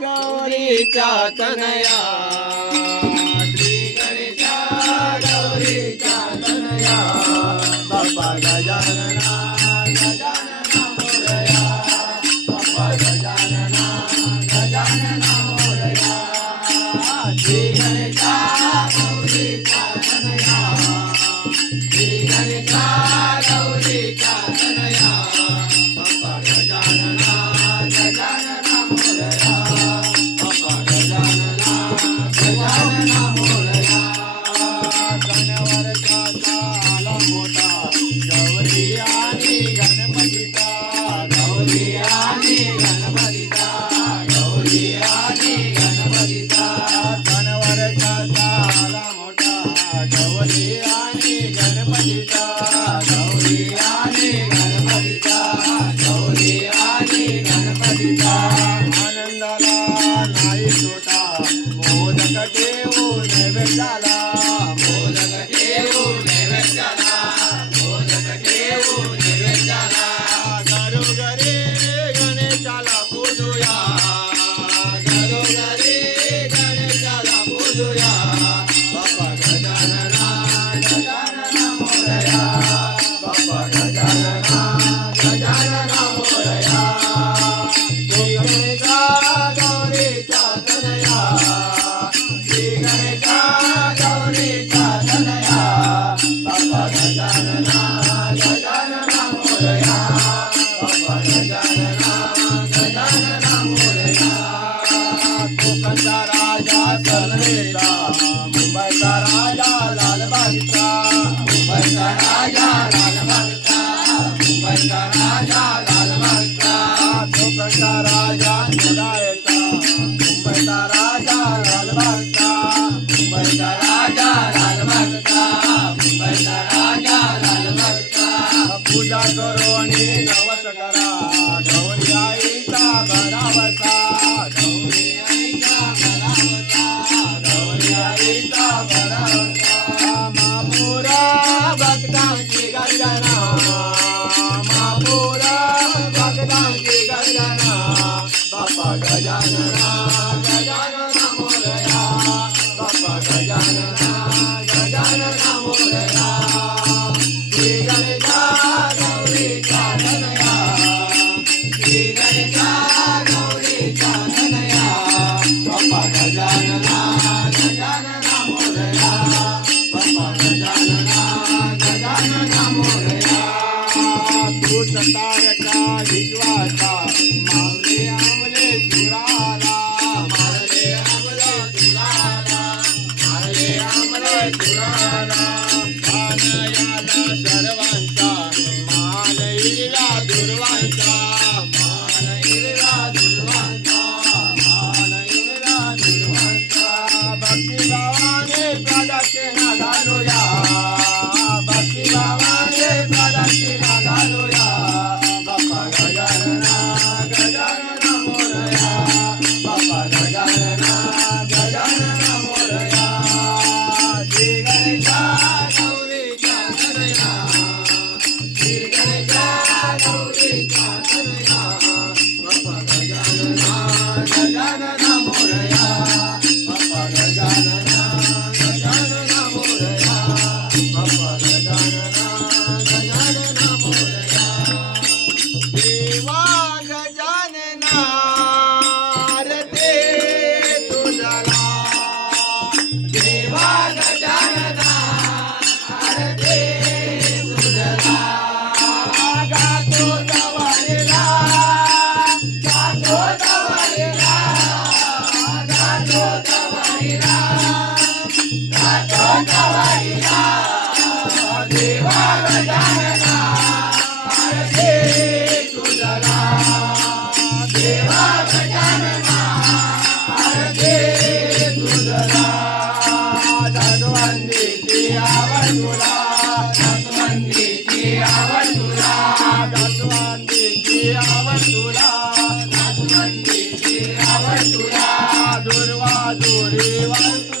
गौरीच्या Tanaya. God. Jaya आवड तुला दुर्वा दुरी वाऊ तुझला दुर्वा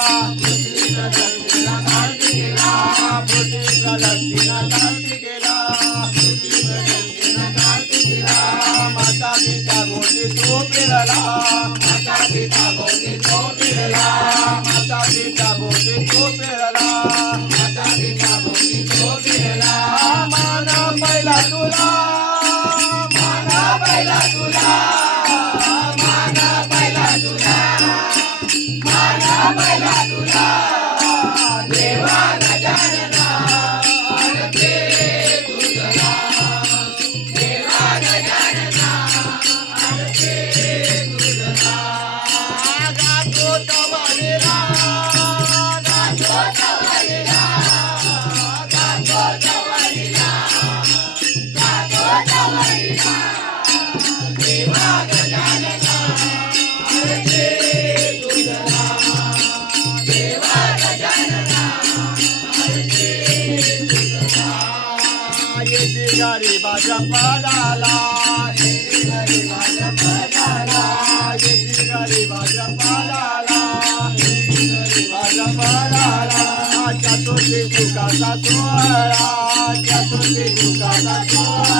Come on, Catora, Catora, Catora,